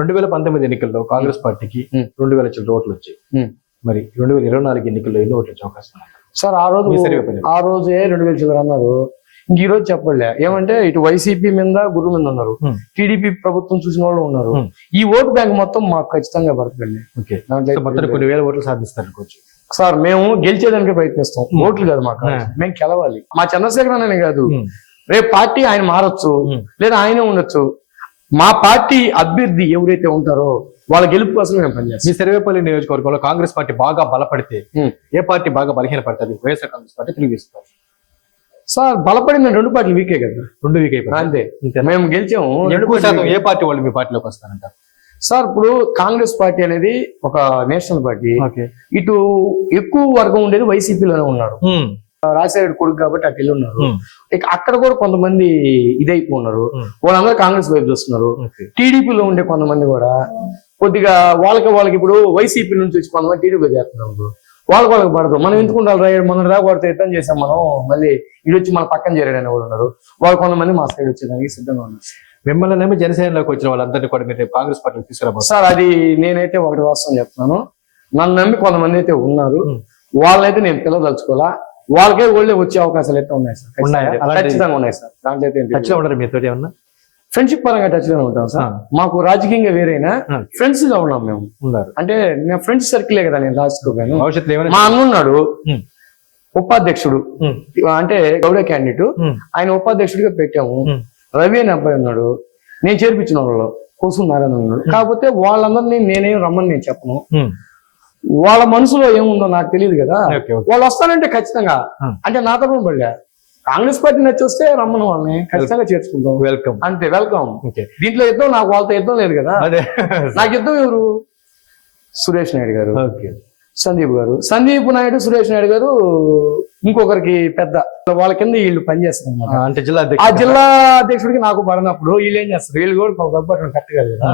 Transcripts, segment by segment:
రెండు వేల పంతొమ్మిది ఎన్నికల్లో కాంగ్రెస్ పార్టీకి. రెండు వేల చిల్లర ఓట్లు వచ్చాయి. మరి రెండు వేల ఇరవై నాలుగు ఎన్నికల్లో ఎన్ని ఓట్లు వచ్చే అవకాశం? సార్ ఆ రోజు. ఆ రోజే రెండు వేల చిల్లర అన్నారు ఇంక ఈ రోజు చెప్పలే ఏమంటే ఇటు వైసీపీ మీద గురు మీద ఉన్నారు. టీడీపీ ప్రభుత్వం చూసిన వాళ్ళు ఉన్నారు. ఈ ఓటు బ్యాంక్ మొత్తం మాకు ఖచ్చితంగా మొత్తం కొన్ని వేల ఓట్లు సాధిస్తారు అనుకోవచ్చు సార్ మేము గెలిచేదానికి ప్రయత్నిస్తాం. ఓట్లు కాదు మాకు. మేము గెలవాలి మా చంద్రశేఖర్ అనే కాదు. రేపు పార్టీ ఆయన మారొచ్చు. లేదా ఆయనే ఉండొచ్చు మా పార్టీ అభ్యర్థి ఎవరైతే ఉంటారో వాళ్ళ గెలుపు కోసం మేము పనిచేస్తాం. మీ సర్వేపల్లి నియోజకవర్గంలో కాంగ్రెస్ పార్టీ బాగా బలపడితే. ఏ పార్టీ బాగా బలహీన పడుతుంది YSR Congress party Telugu Desam party. Sir బలపడిన రెండు పార్టీలు వీకే కదా. రెండు వీక్ అయిపోయింది. అంతే. అంతేనా? మేము గెలిచాము రెండు ఎక్కువ శాతం ఏ పార్టీ వాళ్ళు మీ పార్టీలోకి వస్తారంటారు? సార్ ఇప్పుడు కాంగ్రెస్ పార్టీ అనేది ఒక నేషనల్ పార్టీ. ఇటు ఎక్కువ వర్గం ఉండేది వైసీపీలోనే ఉన్నారు. రాజశేఖర్ కొడుకు కాబట్టి అటు వెళ్ళి ఉన్నారు ఇక అక్కడ కూడా కొంతమంది Hmm. వాళ్ళందరూ కాంగ్రెస్ వైపు చూస్తున్నారు. టీడీపీలో ఉండే కొంతమంది కూడా కొద్దిగా వాళ్ళకి వాళ్ళకి ఇప్పుడు వైసీపీ నుంచి వచ్చి కొంతమంది టీడీపీ చేస్తున్నారు ఇప్పుడు. వాళ్ళకి వాళ్ళకి పడదు. మనం ఎందుకు ఉండాలి రా మనం రాకూడదు యుద్ధం చేసాం మనం మళ్ళీ ఇటు వచ్చి మన పక్కన చేరడని వాళ్ళు ఉన్నారు? వాళ్ళు కొంతమంది మా సైడ్ వచ్చేదానికి సిద్ధంగా ఉన్నారు. మిమ్మల్ని నమ్మి జనసేనలోకి వచ్చిన వాళ్ళందరినీ కూడా మీరు కాంగ్రెస్ పార్టీకి తీసుకురాబోతున్నారు. సార్ అది నేనైతే ఒకటి వాస్తవం చెప్తున్నాను. నన్ను నమ్మి కొంతమంది అయితే ఉన్నారు. వాళ్ళైతే నేను పిల్లదలుచుకోవాలా వాళ్ళకే ఒళ్ళే వచ్చే అవకాశాలు అయితే ఉన్నాయి సార్ ఖచ్చితంగా. ఉన్నాయా? అలాంటి- ఖచ్చితంగా ఉన్నాయి సార్ దాంట్లో అయితే ఉండరు మీతో ఏమన్నా ఫ్రెండ్షిప్ పరంగా టచ్లోనే ఉంటాం సార్. మాకు రాజకీయంగా వేరైనా. ఫ్రెండ్స్గా ఉన్నాం మేము అంటే నా ఫ్రెండ్స్ సర్కిలే కదా నేను రాసుకోగాను మా అన్న ఉన్నాడు ఉమ్. ఉపాధ్యక్షుడు. అంటే గౌడ క్యాండిడేట్. ఆయన ఉపాధ్యక్షుడిగా పెట్టాము. రవి అని అబ్బాయి ఉన్నాడు నేను చేర్పించిన వాళ్ళు కోసం నారాయణ ఉన్నాడు కాకపోతే వాళ్ళందరినీ నేనేం రమ్మని నేను చెప్పను. వాళ్ళ మనసులో ఏముందో నాకు తెలియదు కదా. వాళ్ళు వస్తానంటే ఖచ్చితంగా. అంటే నా తరఫున పడలే. కాంగ్రెస్ పార్టీ నచ్చొస్తే రమ్మను వాళ్ళని. ఖచ్చితంగా చేర్చుకుంటాం. వెల్కమ్. అంతే వెల్కమ్. దీంట్లో యుద్ధం నాకు వాళ్ళతో యుద్ధం లేదు కదా. అదే. నాకు యుద్ధం ఎవరు? సురేష్ నాయుడు గారు. ఓకే. సందీప్ గారు. సందీప్ నాయుడు సురేష్ నాయుడు గారు ఇంకొకరికి పెద్ద. వాళ్ళ కింద వీళ్ళు పనిచేస్తారు అంటే జిల్లా ఆ జిల్లా అధ్యక్షుడికి నాకు పడినప్పుడు వీళ్ళు ఏం చేస్తారు? వీళ్ళు కూడా కట్టుబడి కట్టగలరు కదా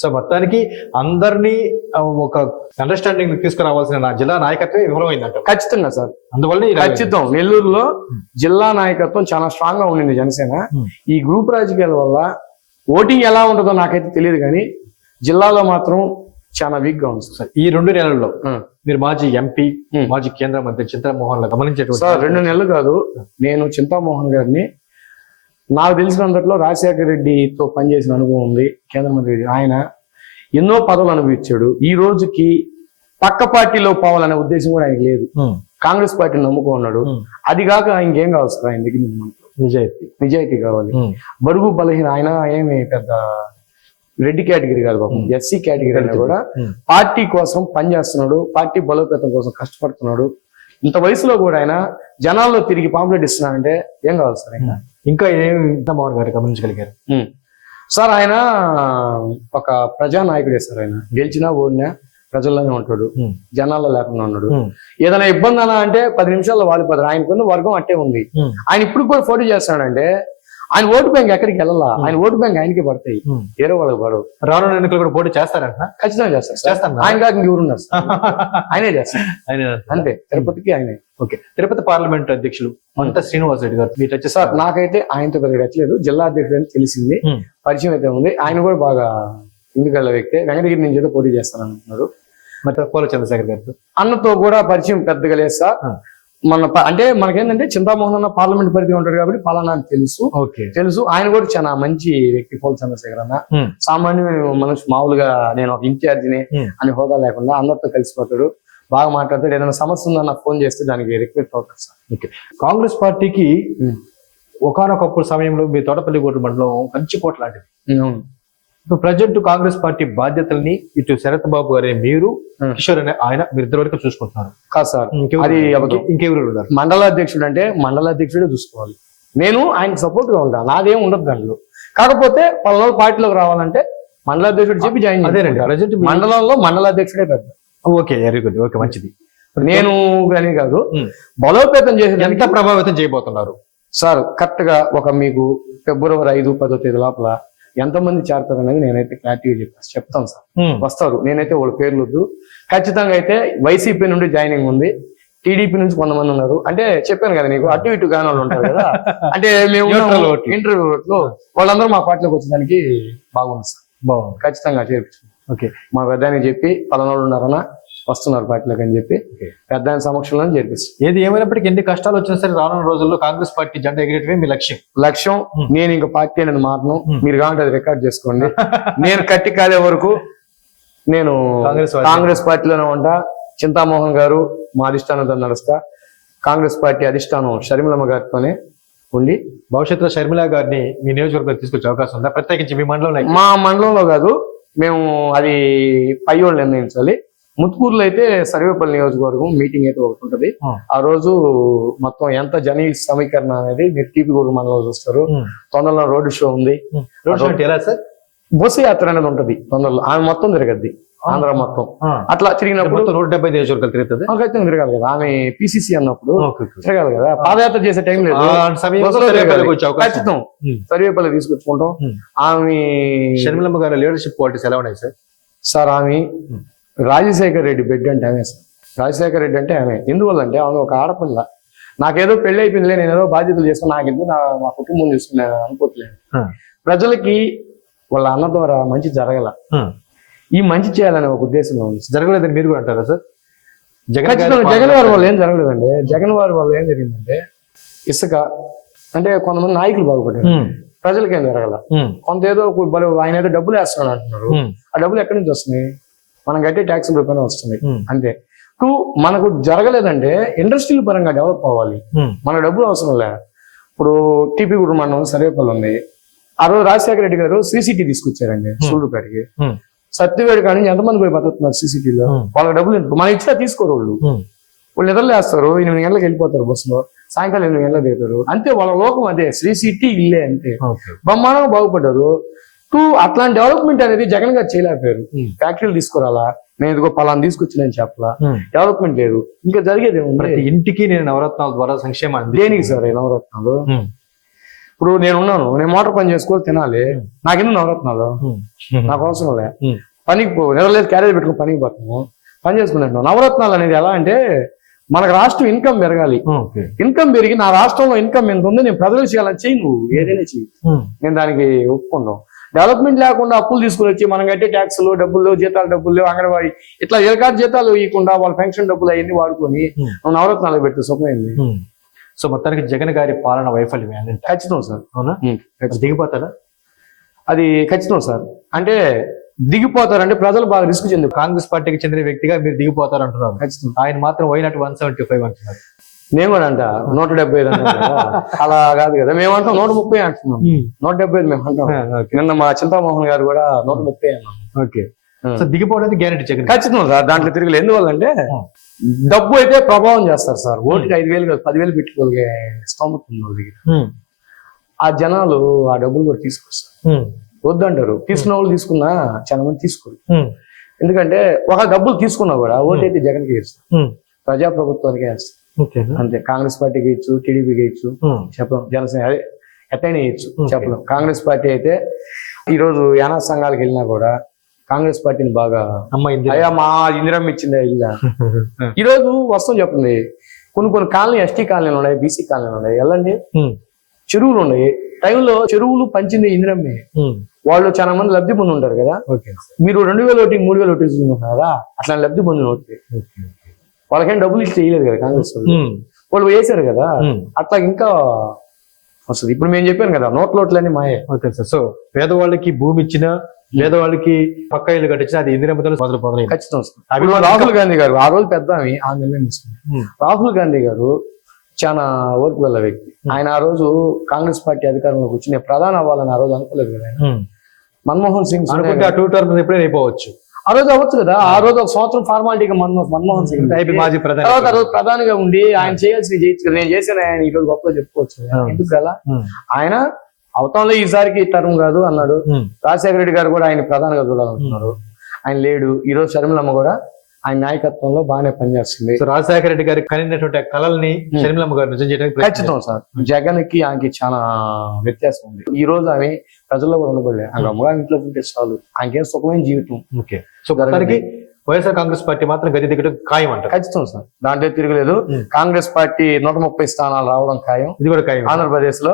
సో మొత్తానికి అందరినీ ఒక అండర్స్టాండింగ్ తీసుకురావాల్సిన నా జిల్లా నాయకత్వమే విఫలమైందంట. ఖచ్చితంగా సార్. అందువల్ల ఈ ఖచ్చితం. నెల్లూరులో జిల్లా నాయకత్వం చాలా స్ట్రాంగ్గా ఉండింది జనసేన. Hmm. ఈ గ్రూప్ రాజకీయాల వల్ల ఓటింగ్ ఎలా ఉంటుందో నాకైతే తెలియదు కానీ జిల్లాలో మాత్రం చాలా వీక్గా ఉంది సార్. ఈ రెండు నెలల్లో Hmm. మీరు మాజీ ఎంపీ Hmm. మాజీ కేంద్ర మంత్రి చింతమోహన్ గమనించేటువంటి సార్ రెండు నెలలు కాదు. నేను చింతామోహన్ గారిని నాకు తెలిసినంతట్లో రాజశేఖర రెడ్డితో పనిచేసిన అనుభవం ఉంది కేంద్ర మంత్రి ఆయన ఎన్నో పదవులు అనుభవించాడు ఈ రోజుకి పక్క పార్టీలో పోవాలనే ఉద్దేశం కూడా ఆయనకి లేదు. కాంగ్రెస్ పార్టీని నమ్ముకో ఉన్నాడు Hmm. అది కాక ఇంకేం కావాలి సార్ ఆయన దగ్గర? నిజాయితీ నిజాయితీ కావాలి. బడుగు బలహీన ఆయన ఏమి పెద్ద రెడ్డి కేటగిరీ కాదు పాపం. ఎస్సీ కేటగిరీ కూడా. పార్టీ కోసం పనిచేస్తున్నాడు పార్టీ బలోపేతం కోసం కష్టపడుతున్నాడు ఇంత వయసులో కూడా ఆయన జనాల్లో తిరిగి పాంప్లెట్ ఇస్తున్నాడంటే ఏం కావాలి సార్ ఇంకా? ఇంకా ఏం చింతమోహన్ గారు గమనించగలిగారు? సార్ ఆయన ఒక ప్రజానాయకుడే సార్ ఆయన. గెలిచినా ఓడినా ప్రజల్లోనే ఉంటాడు. జనాల్లో లేకుండా ఉన్నాడు. ఏదైనా ఇబ్బంది అన్నా అంటే పది నిమిషాల్లో వాలిపోతారు. ఆయనకున్న వర్గం అట్టే ఉంది. ఆయన ఇప్పుడు కూడా పోటీ చేస్తున్నాడంటే ఆయన ఓటు బ్యాంక్ ఎక్కడికి వెళ్ళాలా? ఆయన ఓటు బ్యాంక్ ఆయనకి పడతాయి. వేరే వాళ్ళకి పడవు. రానున్న ఎన్నికలు కూడా పోటీ చేస్తారంట? ఖచ్చితంగా చేస్తారు. చేస్తాను ఆయన కాక కాకుండా ఉన్నారు? ఆయనే చేస్తారు. అంతే. తిరుపతికి ఆయనే. ఓకే. తిరుపతి పార్లమెంట్ అధ్యక్షులు మంత శ్రీనివాసరెడ్డి గారు మీరు వచ్చే సార్ నాకైతే ఆయనతో పెద్దగా వచ్చలేదు జిల్లా అధ్యక్షుడు అని తెలిసింది. పరిచయం అయితే ఉంది. ఆయన కూడా బాగా ఇందుకల్ల వ్యక్తి. వెంకటగిరి నుంచి ఏదో పోటీ చేస్తాను అంటున్నారు మరి పోల చంద్రశేఖర్ గారితో? అన్నతో కూడా పరిచయం పెద్దగా లేదు సార్. మన అంటే మనకేంటంటే చింతామోహన్ అన్న పార్లమెంట్ పరిధి ఉంటాడు కాబట్టి పలానా అని తెలుసు ఓకే తెలుసు ఆయన కూడా చాలా మంచి వ్యక్తి పోల్ చంద్రశేఖర్ అన్న. సామాన్యమైన మనిషి మామూలుగా నేను ఒక ఇన్ఛార్జిని. అని హోదా లేకుండా అందరితో కలిసిపోతాడు బాగా మాట్లాడతాడు ఏదైనా సమస్య ఉందని నాకు ఫోన్ చేస్తే దానికి రిక్వెస్ట్ అవుతాడు సార్ కాంగ్రెస్ పార్టీకి. ఒకనొకప్పుడు సమయంలో మీ తోటపల్లి గోడ్రు మండలం కంచికోట లాంటిది. ఇప్పుడు ప్రజెంట్ కాంగ్రెస్ పార్టీ బాధ్యతల్ని ఇటు శరత్ బాబు గారే మీరు. కిషోర్ అనే ఆయన మీరు ఇద్దరు వరకు చూసుకుంటున్నారు కాదు సార్ అది. ఇంకెవరు మండల అధ్యక్షుడు అంటే మండల అధ్యక్షుడే చూసుకోవాలి నేను ఆయనకు సపోర్ట్గా ఉంటాను నాదేం ఉండదు దాంట్లో కాకపోతే పలానా పార్టీలోకి రావాలంటే మండల అధ్యక్షుడు చెప్పి జాయిన్ అదేనండి. ప్రజెంట్ మండలంలో మండల అధ్యక్షుడే పెద్ద ఓకే వెరీ గుడ్ ఓకే మంచిది నేను కానీ కాదు. బలోపేతం ఎంత చేసేదానికి ప్రభావితం చేయబోతున్నారు సార్ కరెక్ట్గా ఒక మీకు ఫిబ్రవరి ఐదు పదో తేదీ లోపల ఎంతమంది చేరతారు అనేది నేనైతే క్లారిటీగా చెప్తాను చెప్తాను సార్. వస్తారు. నేనైతే వాళ్ళ పేర్లు వద్దు. ఖచ్చితంగా అయితే వైసీపీ నుండి జాయినింగ్ ఉంది. టీడీపీ నుంచి కొంతమంది ఉన్నారు. అంటే చెప్పాను కదా నీకు అటు ఇటు వాళ్ళు ఉంటారు కదా. అంటే మేము Neutral ఓట్లు. ఇంటర్వ్యూ వాళ్ళందరూ మా పార్టీలోకి వచ్చేదానికి బాగుంది సార్. బాగుంది. ఖచ్చితంగా చేర్పించుకుంటాం. ఓకే. మా పెద్దానికి చెప్పి పలానోళ్ళు ఉన్నారన్నా వస్తున్నారు పార్టీలోకి అని చెప్పి. పెద్ద ఆయన సమక్షంలో చేర్పిస్తాం ఏది ఏమైనప్పటికీ ఎన్ని కష్టాలు వచ్చినా సరే రానున్న రోజుల్లో కాంగ్రెస్ పార్టీ జెండా ఎగిరేటమే మీ లక్ష్యం లక్ష్యం. నేను ఇంక పార్టీ అనేది మారను. మీరు కావాలంటే అది రికార్డ్ చేసుకోండి నేను కట్టి కాలే వరకు నేను. కాంగ్రెస్ పార్టీలోనే ఉంటా చింతామోహన్ గారు మా అధిష్టానంతో నడుస్తా కాంగ్రెస్ పార్టీ అధిష్టానం షర్మిలమ్మ గారితోనే ఉండి భవిష్యత్తులో షర్మిల గారిని మీ నియోజకవర్గం తీసుకొచ్చే అవకాశం ఉందా ప్రత్యేకించి మీ మండలంలో మా మండలంలో కాదు మేము అది పై వాళ్ళు నిర్ణయించాలి ముత్కూరులో అయితే సర్వేపల్లి నియోజకవర్గం మీటింగ్ అయితే ఒకటి ఉంటది. ఆ. రోజు మొత్తం ఎంత జన సమీకరణ అనేది మీరు టీపీగూడ మండలంలో చూస్తారు. ఉమ్. తొందరలో రోడ్డు షో ఉంది. రోడ్ షో అంటే ఎలా సార్? బస్సు యాత్ర అనేది ఉంటది తొందరలో. ఆమె మొత్తం తిరగద్ది ఆంధ్ర మొత్తం. అట్లా తిరిగినప్పుడు నూట డెబ్బై నియోజకవర్గాలు తిరుగుతుంది? ఖచ్చితంగా తిరగాలి కదా. ఆమె పిసిసి అన్నప్పుడు. తిరగాలి కదా. పాదయాత్ర చేసే టైం లేదు. ఖచ్చితం. సర్వేపల్లి తీసుకొచ్చుకుంటాం. ఆమె షర్మిలమ్మ గారి లీడర్షిప్ క్వాలిటీస్ ఎలా ఉన్నాయి సార్? సార్ ఆమె. రాజశేఖర్ రెడ్డి బిడ్డ అంటే ఆమె సార్ రాజశేఖర్ రెడ్డి అంటే ఆమె. ఎందువల్ల అంటే ఆమె ఒక ఆడపిల్ల. నాకేదో పెళ్ళి అయిపోయిందిలే నేను ఏదో బాధ్యతలు చేసుకుని నాకు ఎందుకు నా మా కుటుంబం చూసుకున్నాను అనుకోవట్లేదు. ప్రజలకి వాళ్ళ అన్న ద్వారా మంచి జరగల. ఈ మంచి చేయాలనే ఒక ఉద్దేశంలో ఉంది. జరగలేదని మీరు కూడా అంటారా సార్? జగన్ జగన్ వారి వల్ల ఏం జరగలేదండి. జగన్ వారి వల్ల ఏం జరిగిందంటే ఇసుక అంటే కొంతమంది నాయకులు బాగుపడ్డారు. ప్రజలకి ఏం జరగల. కొంత ఏదో ఆయన ఏదో డబ్బులు వేస్తున్నాడు అంటున్నారు. ఆ డబ్బులు ఎక్కడి నుంచి వస్తున్నాయి? మనం కట్టే ట్యాక్స్ రూపాయలు ఉమ్. అంతే. టూ మనకు జరగలేదంటే ఇండస్ట్రీల పరంగా డెవలప్ అవ్వాలి. ఉమ్. మనకు డబ్బులు అవసరం లే. ఇప్పుడు టీపీ గుడి మండలం సర్వేపల్లి ఉంది. ఆ రోజు రాజశేఖర రెడ్డి గారు సీసీటీ తీసుకొచ్చారండి సూళ్ళూరుపేటకి ఉమ్. సత్యవేడు కానీ ఎంతమంది పోయి బతుకుతున్నారు సీసీటీలో Hmm. వాళ్ళకి డబ్బులు ఎందుకు? మనం ఇచ్చినా తీసుకోరు వాళ్ళు. వాళ్ళు నిద్రలేస్తారు ఎనిమిది గంటలకు వెళ్ళిపోతారు బస్సులో. సాయంకాలం ఎనిమిది గంటలకు దిగుతారు. అంతే వాళ్ళ లోకం అదే. శ్రీ సిటీ ఇల్లే అంతే. బ్రహ్మాండంగా బాగుపడ్డారు. టూ అట్లాంటి డెవలప్మెంట్ అనేది జగన్ గారు చేయలేకపోయారు. Hmm. ఫ్యాక్టరీలు తీసుకురాలా? నేను ఇదిగో పలానా తీసుకొచ్చినని చెప్పలా. డెవలప్మెంట్ లేదు. ఇంకా జరిగేది ప్రతి ఇంటికి నేను నవరత్నాల ద్వారా సంక్షేమాన్ని దేనికి సార్ నవరత్నాలు? ఉమ్. ఇప్పుడు నేను ఉన్నాను. నేను మోటార్ పని చేసుకోవాలి తినాలి. నాకెందుకు నవరత్నాలు. నాకు అవసరం లే. పనికి పో నిద్రలేదు క్యారేజ్ పెట్టుకుని పనికి పోతాము పని చేసుకున్నాను నవరత్నాలు అనేది ఎలా అంటే మనకు రాష్ట్రం ఇన్కమ్ పెరగాలి. ఇన్కమ్ పెరిగి నా రాష్ట్రంలో ఇన్కమ్ ఎంత ఉంది నేను ప్రజలకు చేయాలని చెయ్యి నువ్వు. ఏదైనా చెయ్యి. నేను దానికి ఒప్పుకుంటాం డెవలప్మెంట్ లేకుండా అప్పులు తీసుకుని వచ్చి మనం కట్టే ట్యాక్స్లు డబ్బులు జీతాలు డబ్బులు అంగన్వాడీ ఇట్లా ఏకాది జీతాలు ఇవ్వకుండా వాళ్ళ పెన్షన్ డబ్బులు అవన్నీ వాడుకొని. నువ్వు నవరత్నాలు పెడితే సుఖమైంది. సో మొత్తానికి జగన్ గారి పాలన వైఫల్యం అంటే ఖచ్చితం సార్. అవునా. దిగిపోతారా? అది ఖచ్చితం సార్. అంటే దిగిపోతారంటే ప్రజలు బాగా రిస్క్ చెంది కాంగ్రెస్ పార్టీకి చెందిన వ్యక్తిగా మీరు దిగిపోతారు అంటున్నారు ఖచ్చితం. ఆయన మాత్రం వైనాట్ వన్ సెవెంటీ ఫైవ్ అంటున్నారు. నేను కూడా అంట నూట డెబ్బై ఐదు. అలా కాదు కదా. మేము అంటాం నూట ముప్పై అంటున్నాం. నూట డెబ్బై ఐదు మేము అంటాం. నిన్న మా చింతామోహన్ గారు కూడా నూట ముప్పై అన్నాం. ఓకే. సో దిగిపోవడానికి గ్యారెంటీ జగన్ ఖచ్చితం సార్ దాంట్లో తిరగలేదు ఎందువల్లంటే. డబ్బు అయితే ప్రభావం చేస్తారు సార్. ఓటుకి ఐదు వేలు కాదు పదివేలు పెట్టుకోగలిగే స్తోమత ఉంది వాళ్ళ దగ్గర. ఆ జనాలు ఆ డబ్బులు కూడా తీసుకొస్తారు. వద్దంటారు. తీసుకున్న వాళ్ళు తీసుకున్నా చాలా మంది తీసుకోరు. ఎందుకంటే ఒక డబ్బులు తీసుకున్నా కూడా ఓటు అయితే జగన్కి వేస్తారు. ప్రజాప్రభుత్వానికి వేస్తారు. అంతే. కాంగ్రెస్ పార్టీకి ఇచ్చు టీడీపీకి ఇచ్చు ఉమ్. చెప్పలేం. జనసేన అదే ఇచ్చు Okay. చెప్పలేం. కాంగ్రెస్ పార్టీ అయితే ఈరోజు యానా సంఘాలకు వెళ్ళినా కూడా కాంగ్రెస్ పార్టీని బాగా ఇందిరా. అయ్యా మా ఇందిరమ్మ ఇచ్చిందా ఇల్లా. ఈ రోజు వస్తాం చెప్పండి కొన్ని కొన్ని కాలనీ ఎస్టీ కాలనీలు ఉన్నాయి బీసీ కాలనీలు ఉన్నాయి. వెళ్ళండి. చెరువులు ఉన్నాయి. టైంలో చెరువులు పంచింది ఇందిరమ్మే. వాళ్ళు చాలా మంది లబ్ధి పొంది ఉంటారు కదా మీరు రెండు వేల ఒకటి మూడు వేల ఒకటి చూసుకుంటున్నారు? కదా అట్లా లబ్ధి పొందిన ఒకటి వాళ్ళకేం డబ్బులు ఇచ్చి చేయలేదు కదా కాంగ్రెస్ వాళ్ళు. వేశారు కదా. అట్లా ఇంకా వస్తుంది. ఇప్పుడు మేము చెప్పాను కదా నోట్ లోట్లన్నీ మాయే. Okay sir. సో పేదవాళ్ళకి భూమి ఇచ్చిన పేదవాళ్ళకి పక్క ఇల్లు కట్టించిన అది ఇందిరమ్మతో మొదలు ఖచ్చితం కూడా రాహుల్ గాంధీ గారు ఆ రోజు పెద్ద ఆమె ఆ నిర్ణయం తీసుకుంది. రాహుల్ గాంధీ గారు చాలా ఓర్పు గల వ్యక్తి. ఆయన ఆ రోజు కాంగ్రెస్ పార్టీ అధికారంలోకి వచ్చి నేను ప్రధాని అవ్వాలని ఆ రోజు అనుకోలేదు కదా. మన్మోహన్ సింగ్ అనుకుంటే ఆ టూ టర్మ్స్ ఎప్పుడైనా అయిపోవచ్చు. ఆ రోజు అవ్వచ్చు కదా? ఆ రోజు ఒక సంవత్సరం ఫార్మాలిటీగా మన్మోహన్ మన్మోహన్ సింగ్ మాజీ ప్రధాని తర్వాత ఆ రోజు ప్రధానిగా ఉండి ఆయన చేయాల్సిన చేయొచ్చు కదా నేను చేసిన ఆయన ఈ రోజు గొప్పగా చెప్పుకోవచ్చు. ఎందుకు కదా. ఆయన అవతంలో ఈసారికి తరం కాదు అన్నాడు. రాజశేఖర రెడ్డి గారు కూడా ఆయన ప్రధానిగా చూడాలనుకున్నారు. ఆయన లేడు. ఈ రోజు షర్మిలమ్మ కూడా ఆయన నాయకత్వంలో బాగానే పనిచేస్తుంది. సో రాజశేఖర రెడ్డి గారికి కలిగినటువంటి కళల్ని షర్మిలమ్మ గారు నిజం చేయడానికి. ఖచ్చితం సార్. జగన్కి ఆయనకి చాలా వ్యత్యాసం ఉంది. ఈ రోజు ఆమె ప్రజల్లో కూడా ఉండబడలే. ఆయన అమ్మగా ఇంట్లో ఉంటే చాలు. ఆయనకేం సుఖమైన జీవితం. Okay. So YSR Congress party మాత్రం గది దిగడం ఖాయం అంటారు ఖచ్చితం సార్. దాంట్లో తిరగలేదు. కాంగ్రెస్ పార్టీ నూట ముప్పై స్థానాలు రావడం ఖాయం. ఇది కూడా ఖాయం ఆంధ్రప్రదేశ్లో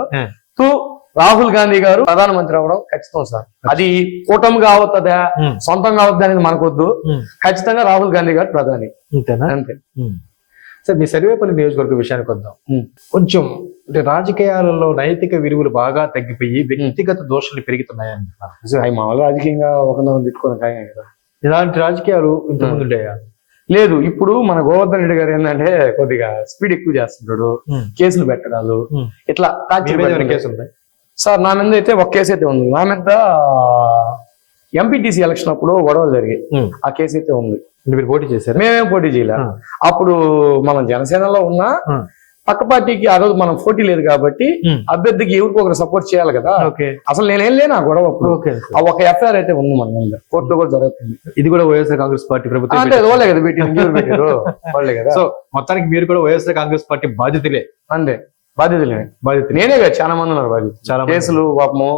రాహుల్ గాంధీ గారు ప్రధానమంత్రి అవ్వడం ఖచ్చితం సార్. అది కూటమిగా అవుతుందా సొంతంగా అవుతుందా అనేది మనకొద్దు. ఖచ్చితంగా రాహుల్ గాంధీ గారు ప్రధాని. అంతేనా అంతే. సార్ మీ సర్వేపల్లి నియోజకవర్గ విషయానికి వద్దాం. కొంచెం అంటే రాజకీయాలలో నైతిక విలువలు బాగా తగ్గిపోయి వ్యక్తిగత దోషాలు పెరుగుతున్నాయని అవి మామూలు రాజకీయంగా ఒకరినొకరు తిట్టుకోవడం ఖాయం కదా. ఇలాంటి రాజకీయాలు ఇంతకుముందు ఉండేయా లేదు ఇప్పుడు మన గోవర్ధన్ రెడ్డి గారు ఏంటంటే కొద్దిగా స్పీడ్ ఎక్కువ చేస్తుంటాడు. కేసులు పెట్టడాలు. ఇట్లా మీ సార్ నా మీద అయితే ఒక కేసు అయితే ఉంది. నా మీద ఎంపీటీసీ ఎలక్షన్ అప్పుడు గొడవలు జరిగాయి. ఆ కేసు అయితే ఉంది. మీరు పోటీ చేశారా? మేమేం పోటీ చేయలే. అప్పుడు మనం జనసేనలో ఉన్నా. పక్క పార్టీకి ఆ రోజు మనం పోటీ లేదు కాబట్టి. అభ్యర్థికి ఎవరికి ఒకరు సపోర్ట్ చేయాలి కదా. అసలు నేనేం లేను ఆ గొడవ అప్పుడు. ఆ ఒక ఎఫ్ఐఆర్ అయితే ఉంది మన మీద. కోర్టులో కూడా జరుగుతుంది. ఇది కూడా వైఎస్ఆర్ కాంగ్రెస్ పార్టీ ప్రభుత్వం అంటే వాళ్ళే పెట్టారు కదా. సో మొత్తానికి మీరు కూడా వైఎస్ఆర్ కాంగ్రెస్ పార్టీ బాధ్యతలే. అంతే. బాధ్యతలే బాధ్యత నేనే కదా చాలా మంది ఉన్నారు బాధ్యత చాలా. కేసులు పాపము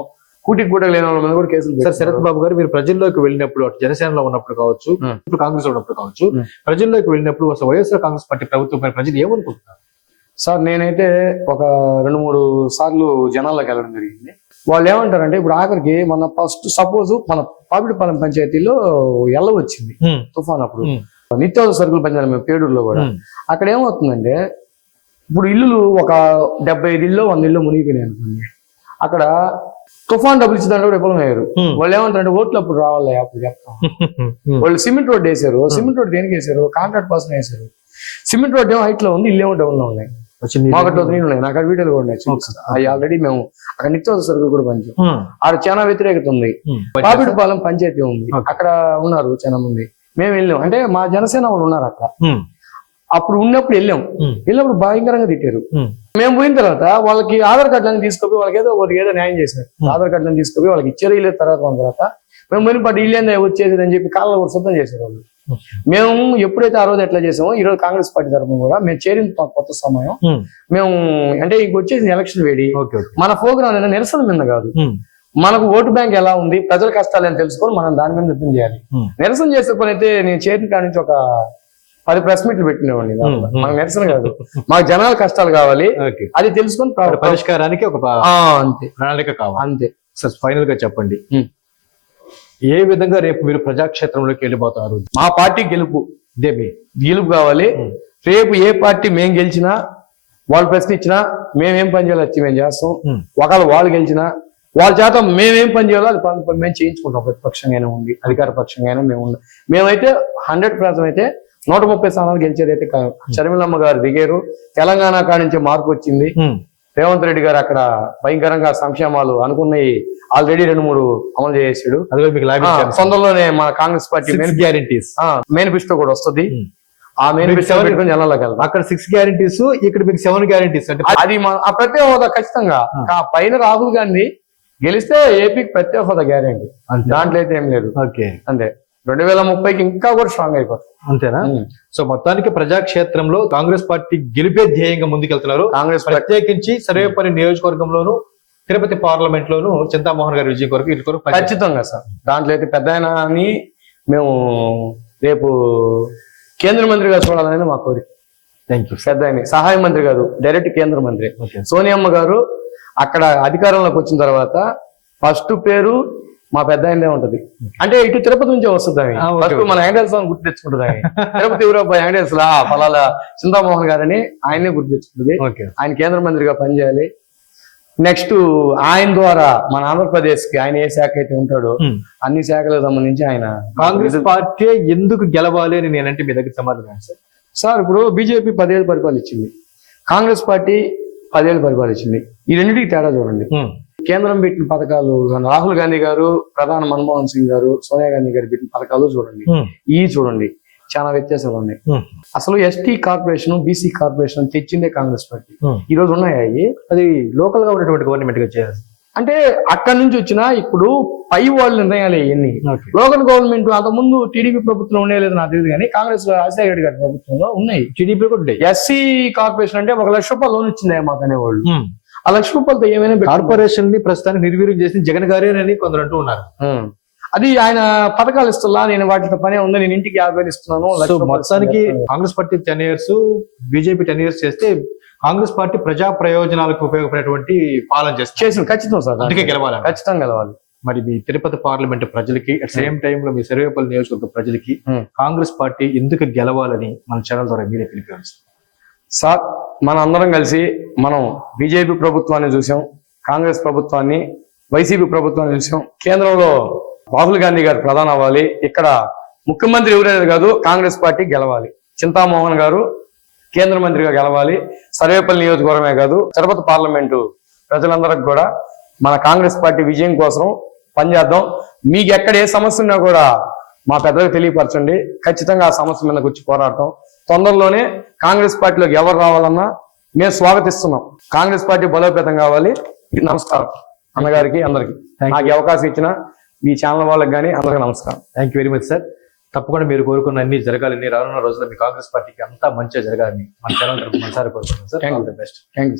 కూటికి కూడా లేని వాళ్ళ మీద కూడా కేసులు సార్. శరత్ బాబు గారు మీరు ప్రజల్లోకి వెళ్ళినప్పుడు అటు జనసేనలో ఉన్నప్పుడు కావచ్చు. ఇప్పుడు కాంగ్రెస్లో ఉన్నప్పుడు కావచ్చు. ప్రజల్లోకి వెళ్ళినప్పుడు అసలు వైఎస్ఆర్ కాంగ్రెస్ పార్టీ ప్రభుత్వం ప్రజలు ఏమనుకుంటున్నారు సార్ నేనైతే ఒక రెండు మూడు సార్లు జనాల్లోకి వెళ్ళడం జరిగింది వాళ్ళు ఏమంటారంటే ఇప్పుడు ఆఖరికి మన ఫస్ట్ సపోజ్ మన పాపిడిపాలెం పంచాయతీలో ఎల్ల వచ్చింది తుఫాన్ అప్పుడు. నిత్యావసర సరుకులు పంచాలి మేము పేడూరులో కూడా. అక్కడ ఏమవుతుందంటే ఇప్పుడు ఇల్లులు ఒక డెబ్బై ఐదు ఇల్లు వంద ఇల్లు మునిగిపోయినాయి అనుకోండి. అక్కడ తుఫాన్ డబ్బులు ఇచ్చిందంటే కూడా విఫలం అయ్యారు. వాళ్ళు ఏమంటారంటే ఓట్లు అప్పుడు రావాలి అప్పుడు చెప్తాం. వాళ్ళు సిమెంట్ రోడ్ వేశారు సిమెంట్ రోడ్ దేనికి వేశారు కాంట్రాక్ట్ పర్సన్ వేశారు సిమెంట్ రోడ్ ఏమో హైట్లో ఉంది ఇల్లు ఏమో డౌన్లో ఉన్నాయి. మాకట్లో నీళ్ళు ఉన్నాయి. నాకు అక్కడ వీడియోలు కూడా ఉన్నాయి. అవి ఆల్రెడీ మేము అక్కడ నిత్యావసర సరుకులు కూడా పంచాం. ఆడ చాలా వ్యతిరేకత ఉంది. పాపిడిపాలెం పంచాయతీ ఉంది. అక్కడ ఉన్నారు చాలా మంది. మేము వెళ్ళాం. అంటే మా జనసేన వాళ్ళు ఉన్నారు అక్కడ. అప్పుడు ఉన్నప్పుడు వెళ్ళాం. వెళ్ళినప్పుడు భయంకరంగా తిట్టారు. మేము. పోయిన తర్వాత వాళ్ళకి ఆధార్ కార్డులను తీసుకుపోయి వాళ్ళకి ఏదో ఒకటి ఏదో న్యాయం చేశారు. ఆధార్ కార్డులను తీసుకుపోయి వాళ్ళకి ఇచ్చారు ఇల్లు తర్వాత తర్వాత. మేము పోయిన పాటు ఇల్లు ఏందో వచ్చేది అని చెప్పి కాళ్ళలో కూడా శుద్ధం చేశారు వాళ్ళు. మేము ఎప్పుడైతే ఆ రోజు ఎట్లా చేసామో ఈ రోజు కాంగ్రెస్ పార్టీ తరఫున కూడా మేము చేరిన కొ- కొత్త సమయం. మేము. అంటే ఇంక వచ్చేసి ఎలక్షన్ వేడి. మన ప్రోగ్రామ్ అనేది నిరసన మీద కాదు. మనకు ఓటు బ్యాంక్ ఎలా ఉంది ప్రజల కష్టాలు అని తెలుసుకొని మనం దాని మీద యుద్ధం చేయాలి. నిరసన చేసే పని అయితే నేను చేరిన కాడి నుంచి ఒక పది ప్రెస్ మీట్లు ఉమ్. మనకు నిరసన కాదు. మాకు జనాల కష్టాలు కావాలి. అది తెలుసుకొని పరిష్కారానికి ఒక అంతే. ప్రణాళిక కావాలి. అంతే. సార్ ఫైనల్గా చెప్పండి. ఏ విధంగా రేపు మీరు ప్రజాక్షేత్రంలోకి వెళ్ళిపోతారు? మా పార్టీ గెలుపు. ఇదే మీ గెలుపు కావాలి. రేపు ఏ పార్టీ మేము గెలిచినా వాళ్ళు ప్రశ్న ఇచ్చినా మేమేం పని చేయాలో వచ్చి మేము చేస్తాం. ఒకవేళ వాళ్ళు గెలిచినా వాళ్ళ చేత మేమేం పని చేయాలో అది మేము చేయించుకుంటాం. ప్రతిపక్షంగానే ఉంది అధికార పక్షంగానే మేము ఉన్నాం మేమైతే హండ్రెడ్ పర్సెంట్ అయితే నూట ముప్పై స్థానాలు గెలిచేది అయితే కాదు షర్మిలమ్మ గారు దిగారు. తెలంగాణ కాడి నుంచి మార్పు వచ్చింది. రేవంత్ రెడ్డి గారు అక్కడ భయంకరంగా సంక్షేమాలు అనుకున్నవి ఆల్రెడీ రెండు మూడు అమలు చేసాడు తొందరలోనే మన కాంగ్రెస్ పార్టీ గ్యారంటీస్ మేనిఫెస్టో కూడా వస్తుంది. ఆ మేనిఫెస్టో అక్కడ సిక్స్ గ్యారంటీస్ ఇక్కడ మీకు సెవెన్ గ్యారంటీస్ అంటే అది మన- ఆ ప్రత్యేక హోదా ఖచ్చితంగా. పైన రాహుల్ గాంధీ గెలిస్తే ఏపీకి ప్రత్యేక హోదా గ్యారంటీ దాంట్లో అయితే ఏం లేదు. ఓకే. అంతే. రెండు వేల ముప్పైకి ఇంకా కూడా స్ట్రాంగ్ అయిపోతుంది అంతేనా. సో మొత్తానికి ప్రజాక్షేత్రంలో కాంగ్రెస్ పార్టీ గెలిపే ధ్యేయంగా ముందుకెళ్తున్నారు. కాంగ్రెస్ ప్రత్యేకించి సర్వేపల్లి నియోజకవర్గంలోను తిరుపతి పార్లమెంట్ లోను చింతామోహన్ గారి విజయం కొరకు ఇటు కొరకు. ఖచ్చితంగా సార్. దాంట్లో అయితే పెద్ద అని మేము రేపు కేంద్ర మంత్రిగా చూడాలనేది మా కోరిక. థ్యాంక్ యూ పెద్ద ఆయన. సహాయ మంత్రి కాదు డైరెక్ట్ కేంద్ర మంత్రి. సోనియమ్మ గారు అక్కడ అధికారంలోకి వచ్చిన తర్వాత ఫస్ట్ పేరు మా పెద్ద ఆయనదే ఉంటది అంటే ఇటు తిరుపతి నుంచే వస్తుంది ఆమె. ఫస్ట్. మన వెంకటేశ్వర స్వామి గుర్తు తెచ్చుకుంటుంది ఆమె. తిరుపతి యూరోప్ వెంకటేశ్వర ఫలాల చింతామోహన్ గారని ఆయనే గుర్తు తెచ్చుకుంటుంది ఆయన కేంద్ర మంత్రిగా పనిచేయాలి నెక్స్ట్ ఆయన ద్వారా మన ఆంధ్రప్రదేశ్కి ఆయన ఏ శాఖ అయితే ఉంటాడో. అన్ని శాఖలకు సంబంధించి ఆయన కాంగ్రెస్ పార్టీ ఎందుకు గెలవాలి అని నేనంటే మీ దగ్గర సమాధానం సార్ సార్ ఇప్పుడు బీజేపీ పదేళ్ళు పరిపాలించింది కాంగ్రెస్ పార్టీ పదేళ్ళు పరిపాలించింది ఈ రెండింటికి తేడా చూడండి. కేంద్రం పెట్టిన పథకాలు రాహుల్ గాంధీ గారు ప్రధాని మన్మోహన్ సింగ్ గారు సోనియా గాంధీ గారు పెట్టిన పథకాలు చూడండి. ఈ చూడండి. చాలా వ్యత్యాసాలు ఉన్నాయి. అసలు ఎస్టీ కార్పొరేషన్ బీసీ కార్పొరేషన్ తెచ్చిందే కాంగ్రెస్ పార్టీ. ఈ రోజు ఉన్నాయా అవి? అది లోకల్గా ఉన్నటువంటి గవర్నమెంట్గా చేయాలి. అంటే అక్కడి నుంచి వచ్చిన ఇప్పుడు పై వాళ్ళ నిర్ణయాలు ఇవన్నీ. లోకల్ గవర్నమెంట్ అంతకుముందు టీడీపీ ప్రభుత్వం ఉండే లేదు నాకు తెలియదు కానీ కాంగ్రెస్ రాజశేఖర రెడ్డి గారి ప్రభుత్వంలో ఉన్నాయి. టీడీపీ కూడా ఉంటాయి. ఎస్సీ కార్పొరేషన్ అంటే ఒక లక్ష రూపాయలు లోన్ ఇచ్చింది మాకు అనేవాళ్ళు. ఆ లక్ష రూపాయలతో ఏమైనా. కార్పొరేషన్ని ప్రస్తుతానికి నిర్వీర్యం చేసిన జగన్ గారే అని కొందరు అంటూ ఉన్నారు. అది ఆయన పథకాలు ఇస్తున్నా నేను వాటితో పనే ఉంది నేను ఇంటికి యాభై వేలు ఇస్తున్నాను మొత్తానికి. Congress party ten years BJP ten years చేస్తే కాంగ్రెస్ పార్టీ ప్రజా ప్రయోజనాలకు ఉపయోగపడేటువంటి పాలన చేస్తుంది చేసిన ఖచ్చితం సార్ అందుకే గెలవాలి ఖచ్చితంగా గెలవాలి మరి మీ తిరుపతి పార్లమెంట్ ప్రజలకి అట్ సేమ్ టైం లో మీ సర్వేపల్లి నియోజకవర్గ ప్రజలకి. కాంగ్రెస్ పార్టీ ఎందుకు గెలవాలని మన ఛానల్ ద్వారా మీరే పిలిపిస్తారు సార్ మన అందరం కలిసి మనం బీజేపీ ప్రభుత్వాన్ని చూసాం కాంగ్రెస్ ప్రభుత్వాన్ని వైసీపీ ప్రభుత్వాన్ని చూసాం. కేంద్రంలో రాహుల్ గాంధీ గారు ప్రధాని అవ్వాలి. ఇక్కడ ముఖ్యమంత్రి ఎవరైనా కాదు కాంగ్రెస్ పార్టీ గెలవాలి. చింతామోహన్ గారు కేంద్ర మంత్రిగా గెలవాలి. సర్వేపల్లి నియోజకవర్గమే కాదు తిరుపతి పార్లమెంటు ప్రజలందరికి కూడా మన కాంగ్రెస్ పార్టీ విజయం కోసం పనిచేద్దాం మీకు ఎక్కడ ఏ సమస్య ఉన్నా కూడా మా పెద్దలకు తెలియపరచండి. ఖచ్చితంగా ఆ సమస్య మీద వచ్చి పోరాడటం తొందరలోనే కాంగ్రెస్ పార్టీలోకి ఎవరు రావాలన్నా మేము స్వాగతిస్తున్నాం. కాంగ్రెస్ పార్టీ బలోపేతం కావాలి. నమస్కారం. అన్నగారికి అందరికి. నాకు అవకాశం ఇచ్చిన ఈ ఛానల్ వాళ్ళకి కానీ అందరికి నమస్కారం. Thank you very much sir తప్పకుండా మీరు కోరుకున్న అన్ని జరగాలని రానున్న రోజుల్లో మీ కాంగ్రెస్ పార్టీకి అంతా మంచిగా జరగాలని మన ఛానల్ మనసారి కోరుకుంటున్నాం sir. All the best thank you